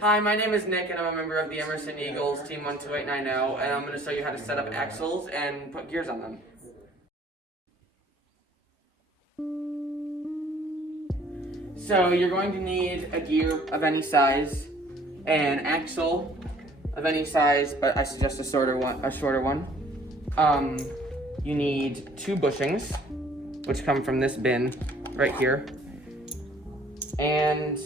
Hi, my name is Nick and I'm a member of the Emerson Eagles Team 12890 and I'm going to show you how to set up axles and put gears on them. So you're going to need a gear of any size, an axle of any size, but I suggest a shorter one. You need 2 bushings, which come from this bin right here, and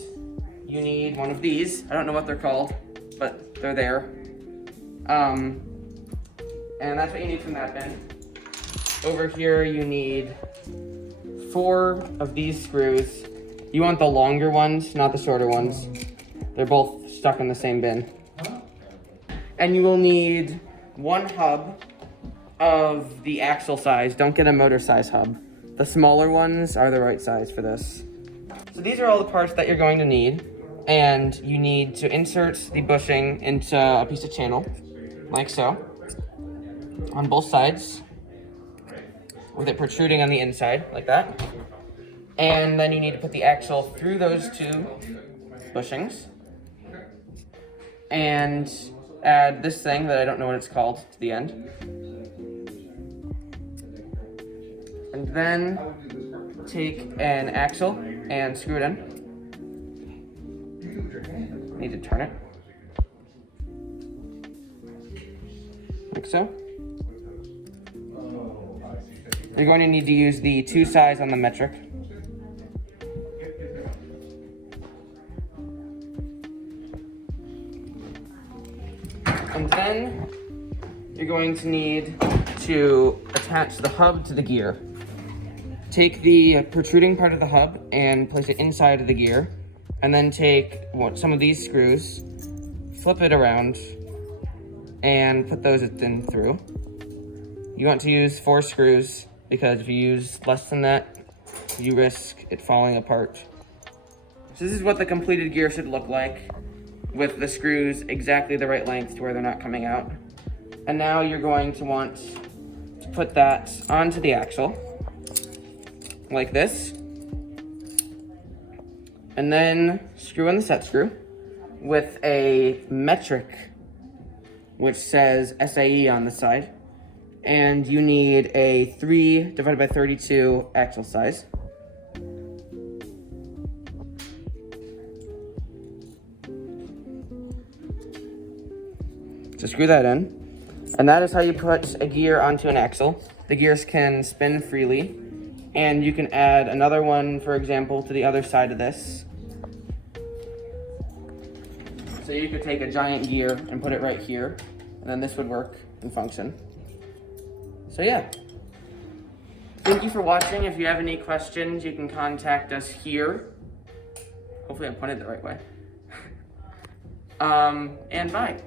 you need one of these. I don't know what they're called, but they're there. And that's what you need from that bin. Over here you need 4 of these screws. You want the longer ones, not the shorter ones. They're both stuck in the same bin. And you will need 1 hub of the axle size. Don't get a motor size hub. The smaller ones are the right size for this. So these are all the parts that you're going to need. And you need to insert the bushing into a piece of channel, like so, on both sides, with it protruding on the inside, like that. And then you need to put the axle through those 2 bushings, and add this thing that I don't know what it's called to the end. And then take an axle and screw it in. Need to turn it, like so. You're going to need to use the 2 size on the metric. And then you're going to need to attach the hub to the gear. Take the protruding part of the hub and place it inside of the gear. And then take some of these screws, flip it around, and put those in through. You want to use 4 screws, because if you use less than that, you risk it falling apart. So this is what the completed gear should look like, with the screws exactly the right length to where they're not coming out. And now you're going to want to put that onto the axle, like this. And then screw in the set screw with a metric, which says SAE on the side. And you need a 3/32 axle size. So screw that in. And that is how you put a gear onto an axle. The gears can spin freely. And you can add another one, for example, to the other side of this. So you could take a giant gear and put it right here, and then this would work and function. So yeah. Thank you for watching. If you have any questions, you can contact us here. Hopefully I pointed the right way. And bye.